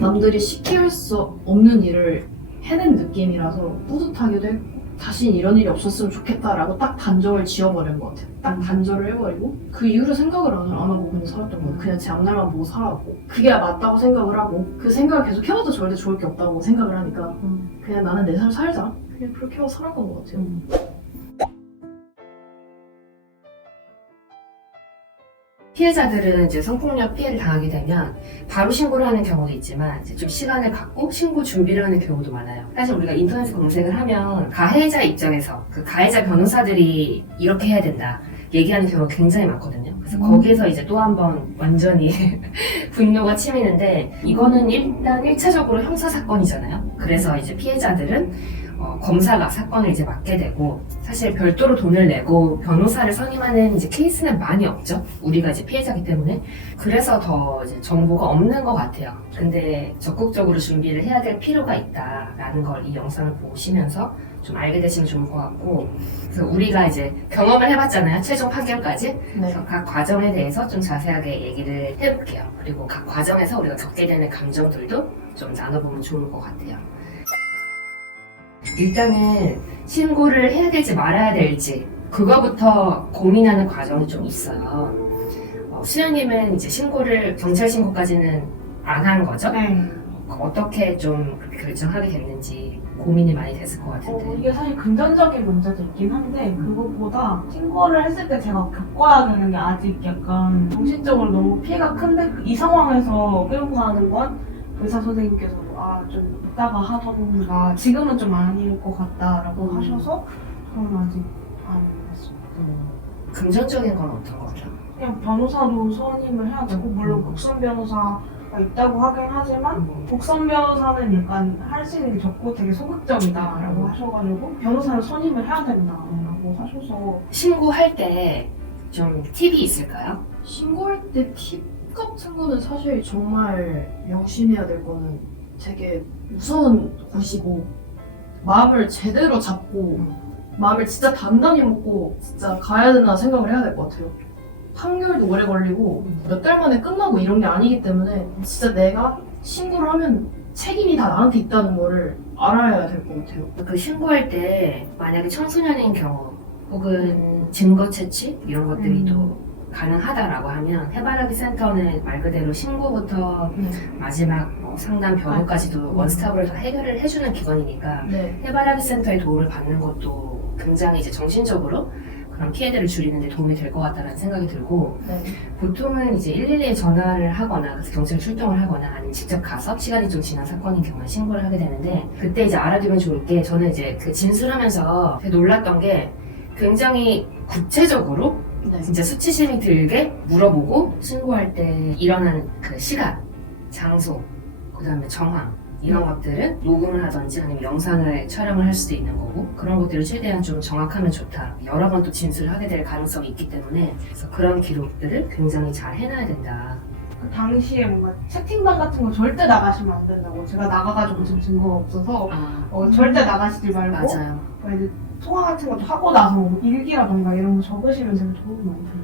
남들이 시킬 수 없는 일을 해낸 느낌이라서 뿌듯하기도 했고 다신 이런 일이 없었으면 좋겠다라고 딱 단정을 지어버린 것 같아요. 딱 단절을 해버리고 그 이후로 생각을 안, 안 하고 그냥 살았던 것 같아요. 그냥 제 앞날만 보고 살아왔고 그게 맞다고 생각을 하고 그 생각을 계속 해봐도 절대 좋을 게 없다고 생각을 하니까 그냥 나는 내 삶 살자 그냥 그렇게 하고 살아간 것 같아요. 피해자들은 이제 성폭력 피해를 당하게 되면 바로 신고를 하는 경우도 있지만 이제 좀 시간을 갖고 신고 준비를 하는 경우도 많아요. 사실 우리가 인터넷 검색을 하면 가해자 입장에서 그 가해자 변호사들이 이렇게 해야 된다 얘기하는 경우가 굉장히 많거든요. 그래서 거기에서 이제 또 한 번 완전히 분노가 치미는데 이거는 일단 1차적으로 형사 사건이잖아요. 그래서 이제 피해자들은 어, 검사가 사건을 이제 맡게 되고 사실 별도로 돈을 내고 변호사를 선임하는 이제 케이스는 많이 없죠. 우리가 이제 피해자기 때문에 그래서 더 이제 정보가 없는 것 같아요. 근데 적극적으로 준비를 해야 될 필요가 있다라는 걸 이 영상을 보시면서 좀 알게 되시면 좋을 것 같고 그래서 우리가 이제 경험을 해봤잖아요. 최종 판결까지 네. 그래서 각 과정에 대해서 좀 자세하게 얘기를 해볼게요. 그리고 각 과정에서 우리가 겪게 되는 감정들도 좀 나눠보면 좋을 것 같아요. 일단은 신고를 해야 될지 말아야 될지 그거부터 고민하는 과정이 좀 있어요. 어, 수연님은 이제 신고를 경찰 신고까지는 안 한 거죠? 네. 어떻게 좀 그렇게 결정하게 됐는지 고민이 많이 됐을 것 어, 같은데. 이게 사실 금전적인 문제도 있긴 한데 그것보다 신고를 했을 때 제가 겪어야 되는 게 아직 약간 정신적으로 너무 피해가 큰데 그이 상황에서 끌고 가는 건 의사 선생님께서도 아좀 이따가 하던가 지금은 좀 아닐 것 같다라고 음. 하셔서 저는 아직 안 했어요. 음, 금전적인 건 어떤 거죠? 그냥 변호사도 선임을 해야 되고 물론 국선 변호사 가 있다고 하긴 하지만 음. 국선 변호사는 약간 할 수 있는 게 적고 되게 소극적이다라고 음. 하셔가지고 변호사를 선임을 해야 된다라고 하셔서 신고할 때 좀 팁이 있을까요? 신고할 때 팁 같은 거는 사실 정말 명심해야 될 거는 되게 무서운 곳이고 마음을 제대로 잡고 마음을 진짜 단단히 먹고 진짜 가야 된다 생각을 해야 될 것 같아요. 판결도 오래 걸리고 몇 달 만에 끝나고 이런 게 아니기 때문에 진짜 내가 신고를 하면 책임이 다 나한테 있다는 거를 알아야 될 것 같아요. 그 신고할 때 만약에 청소년인 경우 혹은 증거 채취 이런 것들이 음. 또 가능하다라고 하면 해바라기 센터는 말 그대로 신고부터 마지막 뭐 상담 변호까지도 원스톱으로 다 해결을 해주는 기관이니까 네. 해바라기 센터의 도움을 받는 것도 굉장히 이제 정신적으로 그런 피해들을 줄이는 데 도움이 될 것 같다는 생각이 들고 네. 보통은 이제 112에 전화를 하거나 그래서 경찰 출동을 하거나 아니면 직접 가서 시간이 좀 지난 사건인 경우에 신고를 하게 되는데 그때 이제 알아두면 좋을 게 저는 이제 그 진술하면서 되게 놀랐던 게 굉장히 구체적으로 네. 진짜 수치심이 들게 물어보고 신고할 때 일어난 그 시간, 장소, 그 다음에 정황 이런 것들은 녹음을 하든지 아니면 영상을 촬영을 할 수도 있는 거고 그런 것들을 최대한 좀 정확하면 좋다. 여러 번 또 진술을 하게 될 가능성이 있기 때문에 그래서 그런 기록들을 굉장히 잘 해놔야 된다. 그 당시에 뭔가 채팅방 같은 거 절대 나가시면 안 된다고 제가 나가가지고 지금 증거가 없어서 아, 어, 절대 나가시지 말고 맞아요. 어, 이제 통화 같은 것도 하고 나서 뭐 일기라던가 이런 거 적으시면 되게 도움이 많이 하죠.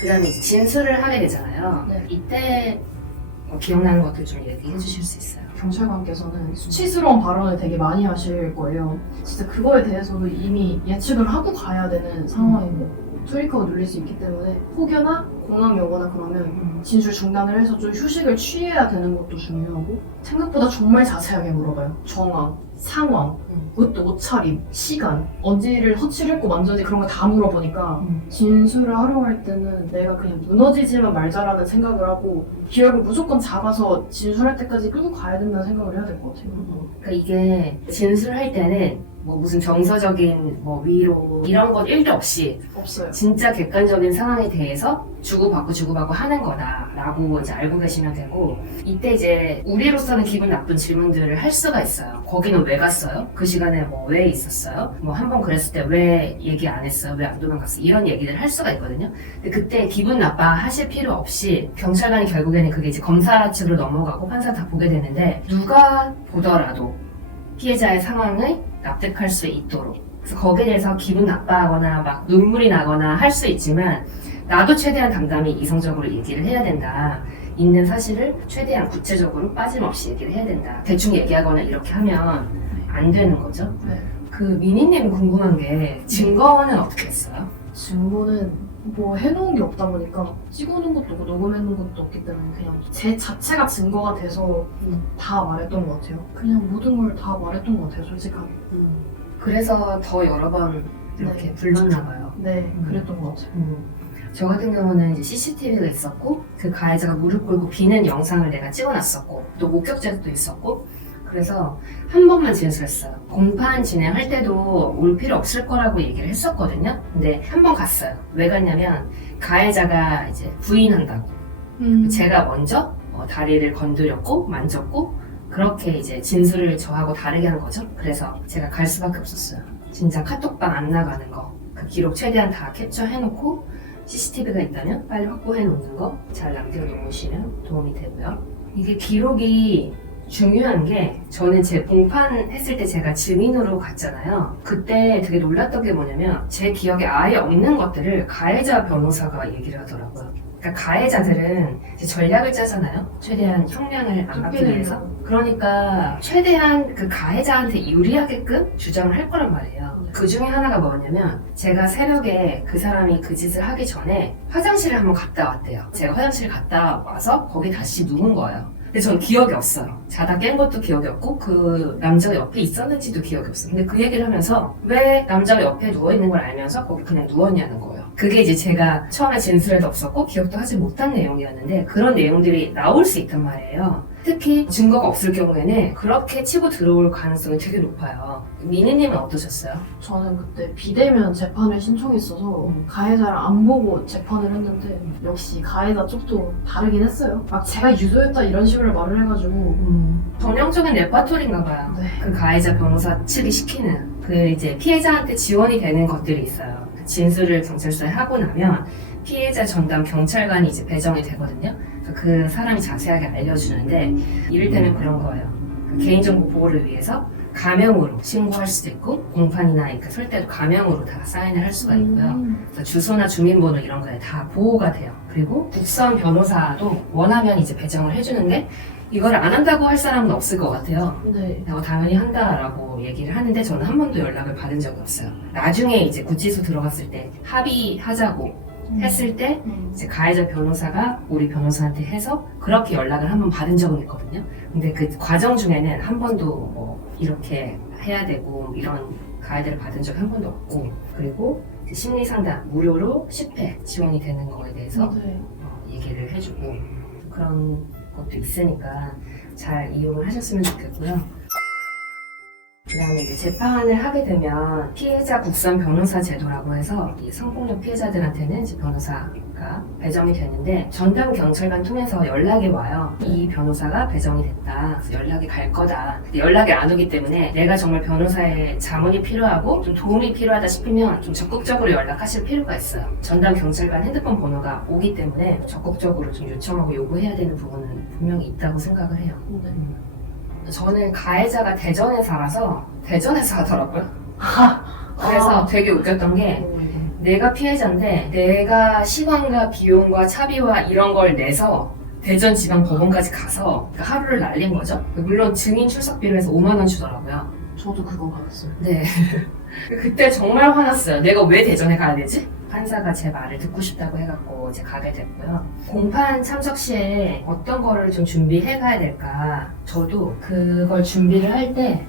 그 다음에 이제 진술을 하게 되잖아요. 네. 이때 뭐 기억나는 것들 좀 얘기해 주실 수 있어요. 경찰관께서는 수치스러운 발언을 되게 많이 하실 거예요. 진짜 그거에 대해서도 이미 예측을 하고 가야 되는 상황이고 트리커가 눌릴 수 있기 때문에 혹여나 공항이 오거나 그러면 진술 중단을 해서 좀 휴식을 취해야 되는 것도 중요하고 생각보다 정말 자세하게 물어봐요. 정황, 상황, 음. 그것도 옷차림, 시간, 언제를 허치를 했고 만졌지 그런 거 다 물어보니까 진술을 하러 갈 때는 내가 그냥 무너지지만 말자라는 생각을 하고 기억을 무조건 잡아서 진술할 때까지 끌고 가야 된다는 생각을 해야 될 것 같아요. 그러니까 이게 진술할 때는 뭐 무슨 정서적인 뭐 위로 이런 것 1도 없이 없어요. 진짜 객관적인 상황에 대해서 주고받고 주고받고 하는 거다라고 이제 알고 계시면 되고 이때 이제 우리로서는 기분 나쁜 질문들을 할 수가 있어요. 거기는 왜 갔어요? 그 시간에 뭐 왜 있었어요? 뭐 한 번 그랬을 때 왜 얘기 안 했어요? 왜 안 도망갔어요? 이런 얘기를 할 수가 있거든요. 근데 그때 기분 나빠 하실 필요 없이 경찰관이 결국에는 그게 이제 검사 측으로 넘어가고 판사 다 보게 되는데 누가 보더라도 피해자의 상황을 납득할 수 있도록 그래서 거기에 대해서 기분 나빠하거나 막 눈물이 나거나 할 수 있지만 나도 최대한 담담히 이성적으로 얘기를 해야 된다. 있는 사실을 최대한 구체적으로 빠짐없이 얘기를 해야 된다. 대충 얘기하거나 이렇게 하면 안 되는 거죠. 네. 그 미니님 궁금한 게 증거는 어떻게 했어요? 증거는 뭐 해놓은 게 없다 보니까 찍어놓은 것도 없고 녹음해놓은 것도 없기 때문에 그냥 제 자체가 증거가 돼서 음. 다 말했던 것 같아요. 그냥 모든 걸 다 말했던 것 같아요, 솔직하게. 그래서 더 여러 번 이렇게 네. 불렀나 봐요. 네, 음. 그랬던 것 같아요. 저 같은 경우는 이제 CCTV가 있었고 그 가해자가 무릎 꿇고 비는 영상을 내가 찍어놨었고 또 목격자도 있었고 그래서 한 번만 진술했어요. 공판 진행할 때도 올 필요 없을 거라고 얘기를 했었거든요. 근데 한 번 갔어요. 왜 갔냐면 가해자가 이제 부인한다고 음. 제가 먼저 어, 다리를 건드렸고 만졌고 그렇게 이제 진술을 저하고 다르게 한 거죠. 그래서 제가 갈 수밖에 없었어요. 진짜 카톡방 안 나가는 거. 그 기록 최대한 다 캡처해놓고 CCTV가 있다면 빨리 확보해 놓는 거 잘 남겨놓으시면 도움이 되고요. 이게 기록이 중요한 게 저는 제 공판 했을 때 제가 증인으로 갔잖아요. 그때 되게 놀랐던 게 뭐냐면 제 기억에 아예 없는 것들을 가해자 변호사가 얘기를 하더라고요. 그러니까 가해자들은 이제 전략을 짜잖아요. 최대한 형량을 안 받기 위해서. 그러니까 최대한 그 가해자한테 유리하게끔 주장을 할 거란 말이에요. 그 중에 하나가 뭐냐면 제가 새벽에 그 사람이 그 짓을 하기 전에 화장실을 한번 갔다 왔대요. 제가 화장실 갔다 와서 거기 다시 누운 거예요. 근데 전 기억이 없어요. 자다 깬 것도 기억이 없고 그 남자가 옆에 있었는지도 기억이 없어요. 근데 그 얘기를 하면서 왜 남자가 옆에 누워 있는 걸 알면서 거기 그냥 누웠냐는 거예요. 그게 이제 제가 처음에 진술에도 없었고 기억도 하지 못한 내용이었는데 그런 내용들이 나올 수 있단 말이에요. 특히 증거가 없을 경우에는 그렇게 치고 들어올 가능성이 되게 높아요. 미니님은 어떠셨어요? 저는 그때 비대면 재판을 신청했어서 음. 가해자를 안 보고 재판을 했는데 역시 가해자 쪽도 다르긴 했어요. 막 제가 유도했다 이런 식으로 말을 해가지고 전형적인 레파토리인가 봐요. 네. 그 가해자 변호사 측이 시키는 그 이제 피해자한테 지원이 되는 것들이 있어요. 그 진술을 경찰서에 하고 나면 피해자 전담 경찰관이 이제 배정이 되거든요. 그래서 그 사람이 자세하게 알려주는데 이를테면 그런 거예요. 그 개인정보 보호를 위해서 가명으로 신고할 수도 있고 공판이나 이렇게 설 때도 가명으로 다 사인을 할 수가 있고요. 음. 그래서 주소나 주민번호 이런 거에 다 보호가 돼요. 그리고 국선 변호사도 원하면 이제 배정을 해주는데 이걸 안 한다고 할 사람은 없을 것 같아요. 네. 어, 당연히 한다라고 얘기를 하는데 저는 한 번도 연락을 받은 적이 없어요. 나중에 이제 구치소 들어갔을 때 합의하자고 했을 때 음. 이제 가해자 변호사가 우리 변호사한테 해서 그렇게 연락을 한번 받은 적은 있거든요. 근데 그 과정 중에는 한 번도 뭐 이렇게 해야 되고 이런 가해자를 받은 적이 한 번도 없고 그리고 심리 상담 무료로 10회 지원이 되는 거에 대해서 네. 어, 얘기를 해주고 그런 것도 있으니까 잘 이용을 하셨으면 좋겠고요. 그 다음에 이제 재판을 하게 되면 피해자 국선 변호사 제도라고 해서 이 성폭력 피해자들한테는 이제 변호사가 배정이 되는데 전담 경찰관 통해서 연락이 와요. 이 변호사가 배정이 됐다. 연락이 갈 거다. 근데 연락이 안 오기 때문에 내가 정말 변호사의 자문이 필요하고 좀 도움이 필요하다 싶으면 좀 적극적으로 연락하실 필요가 있어요. 전담 경찰관 핸드폰 번호가 오기 때문에 적극적으로 좀 요청하고 요구해야 되는 부분은 분명히 있다고 생각을 해요. 네. 저는 가해자가 대전에 살아서 대전에서 하더라고요. 아. 그래서 되게 웃겼던 게 음. 내가 피해자인데 내가 시간과 비용과 차비와 이런 걸 내서 대전 지방 법원까지 가서 그 하루를 날린 거죠. 물론 증인 출석비로 해서 5만 원 주더라고요. 저도 그거 받았어요. 네. 그때 정말 화났어요. 내가 왜 대전에 가야 되지? 판사가 제 말을 듣고 싶다고 해갖고 이제 가게 됐고요. 공판 참석 시에 어떤 거를 좀 준비해 가야 될까. 저도 그걸 준비를 할 때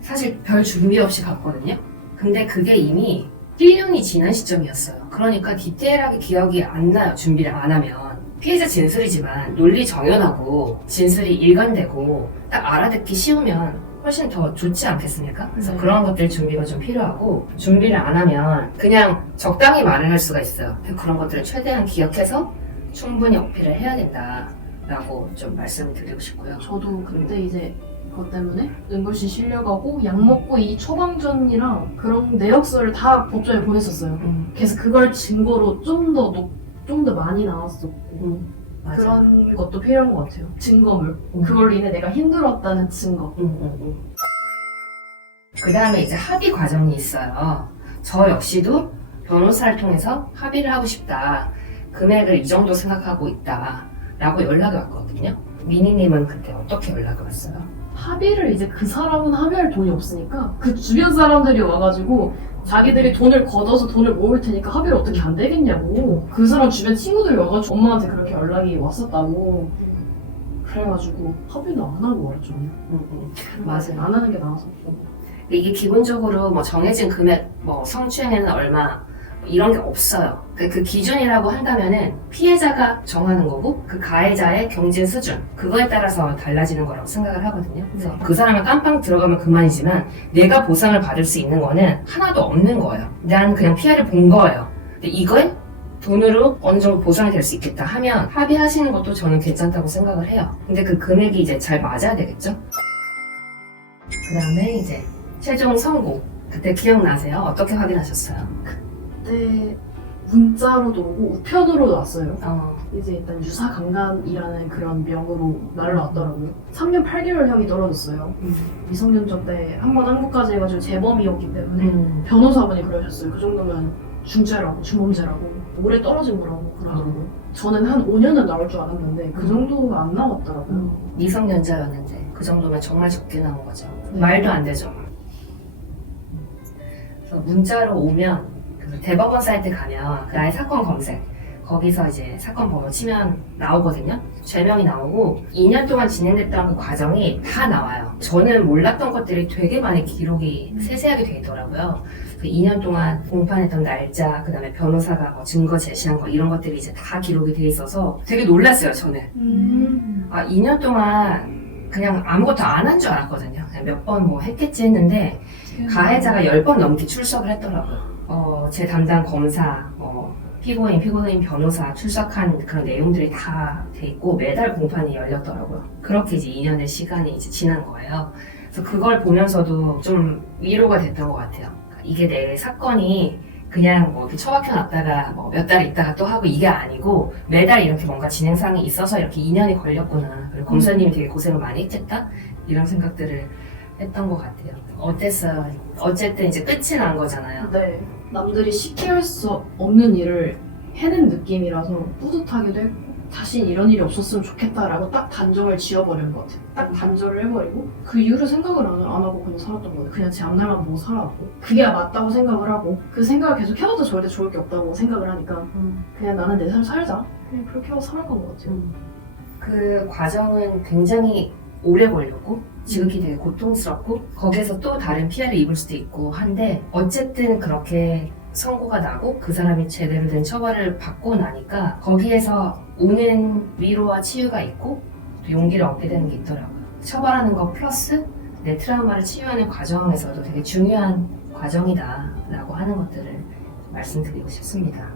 사실 별 준비 없이 갔거든요. 근데 그게 이미 1년이 지난 시점이었어요. 그러니까 디테일하게 기억이 안 나요. 준비를 안 하면. 피해자 진술이지만 논리 정연하고 진술이 일관되고 딱 알아듣기 쉬우면 훨씬 더 좋지 않겠습니까? 그래서 네. 그런 것들 준비가 좀 필요하고 준비를 안 하면 그냥 적당히 말을 할 수가 있어요. 그런 것들을 최대한 기억해서 충분히 어필을 해야 된다라고 좀 말씀을 드리고 싶고요. 저도 그때 이제 그것 때문에 응급실 실려가고 약 먹고 이 처방전이랑 그런 내역서를 다 법정에 보냈었어요. 음, 그래서 그걸 증거로 좀 더 좀더 많이 나왔었고 음, 맞아요. 그런 것도 필요한 것 같아요. 증거물. 음. 그걸로 인해 내가 힘들었다는 증거. 그 다음에 이제 합의 과정이 있어요. 저 역시도 변호사를 통해서 합의를 하고 싶다. 금액을 이 정도 생각하고 있다. 라고 연락이 왔거든요. 미니님은 그때 어떻게 연락이 왔어요? 합의를 이제 그 사람은 합의할 돈이 없으니까 그 주변 사람들이 와가지고 자기들이 돈을 걷어서 돈을 모을 테니까 합의를 어떻게 안 되겠냐고 그 사람 주변 친구들이 와가지고 엄마한테 그렇게 연락이 왔었다고 그래가지고 합의는 안 하고 말았죠 그냥. 음, 음. 맞아요. 안 하는 게 나아서 이게 기본적으로 뭐 정해진 금액, 뭐 성추행에는 얼마 뭐 이런 게 없어요. 그, 그 기준이라고 한다면은 피해자가 정하는 거고 그 가해자의 경제 수준 그거에 따라서 달라지는 거라고 생각을 하거든요. 그래서 네. 그 사람을 깜빵 들어가면 그만이지만 내가 보상을 받을 수 있는 거는 하나도 없는 거예요. 난 그냥 피해를 본 거예요. 근데 이걸 돈으로 어느 정도 보상이 될 수 있겠다 하면 합의하시는 것도 저는 괜찮다고 생각을 해요. 근데 그 금액이 이제 잘 맞아야 되겠죠? 그 다음에 이제 최종 선고. 그때 기억나세요? 어떻게 확인하셨어요? 그때 문자로도 오고 우편으로도 왔어요 어, 이제 일단 유사 강간이라는 그런 명으로 날라왔더라고요 3년 8개월 형이 떨어졌어요 미성년자 때 한 번 한국까지 해가지고 재범이었기 때문에 음. 변호사분이 그러셨어요. 그 정도면 중죄라고, 중범죄라고, 오래 떨어진 거라고 그러더라고요. 저는 한 5년은 나올 줄 알았는데 그 정도가 안 나왔더라고요. 미성년자였는데 그 정도면 정말 적게 나온 거죠. 네. 말도 안 되죠. 그래서 문자로 오면 그 대법원 사이트 가면 그 아예 사건 검색 거기서 이제 사건 번호 치면 나오거든요. 죄명이 나오고 2년 동안 진행됐던 그 과정이 다 나와요. 저는 몰랐던 것들이 되게 많이 기록이 세세하게 돼 있더라고요. 그 2년 동안 공판했던 날짜, 그 다음에 변호사가 뭐 증거 제시한 거 이런 것들이 이제 다 기록이 돼 있어서 되게 놀랐어요, 저는. 음. 아, 2년 동안 그냥 아무것도 안 한 줄 알았거든요. 몇 번 뭐 했겠지 했는데, 가해자가 10번 넘게 출석을 했더라고요. 어, 제 담당 검사, 어, 피고인, 피고인 변호사 출석한 그런 내용들이 다 돼 있고, 매달 공판이 열렸더라고요. 그렇게 이제 2년의 시간이 이제 지난 거예요. 그래서 그걸 보면서도 좀 위로가 됐던 것 같아요. 그러니까 이게 내 사건이 그냥 뭐 이렇게 처박혀 놨다가 뭐 몇 달 있다가 또 하고 이게 아니고 매달 이렇게 뭔가 진행상이 있어서 이렇게 2년이 걸렸구나. 그리고 검사님이 되게 고생을 많이 했겠다? 이런 생각들을 했던 것 같아요. 어땠어요? 어쨌든 이제 끝이 난 거잖아요. 네. 남들이 쉽게 할 수 없는 일을 해낸 느낌이라서 뿌듯하기도 했고, 다신 이런 일이 없었으면 좋겠다라고 딱 단정을 지어버린 것 같아요. 딱 단절을 해버리고, 그 이후로 생각을 안, 안 하고 그냥 살았던 거예요. 그냥 제 앞날만 보고 살았고, 그게 맞다고 생각을 하고, 그 생각을 계속 해봐도 절대 좋을 게 없다고 생각을 하니까, 그냥 나는 내 삶 살자. 그냥 그렇게 하고 살았던 것 같아요. 그 과정은 굉장히 오래 걸렸고 지극히 되게 고통스럽고 거기에서 또 다른 피해를 입을 수도 있고 한데 어쨌든 그렇게 선고가 나고 그 사람이 제대로 된 처벌을 받고 나니까 거기에서 오는 위로와 치유가 있고 또 용기를 얻게 되는 게 있더라고요. 처벌하는 거 플러스 내 트라우마를 치유하는 과정에서도 되게 중요한 과정이다라고 하는 것들을 말씀드리고 싶습니다.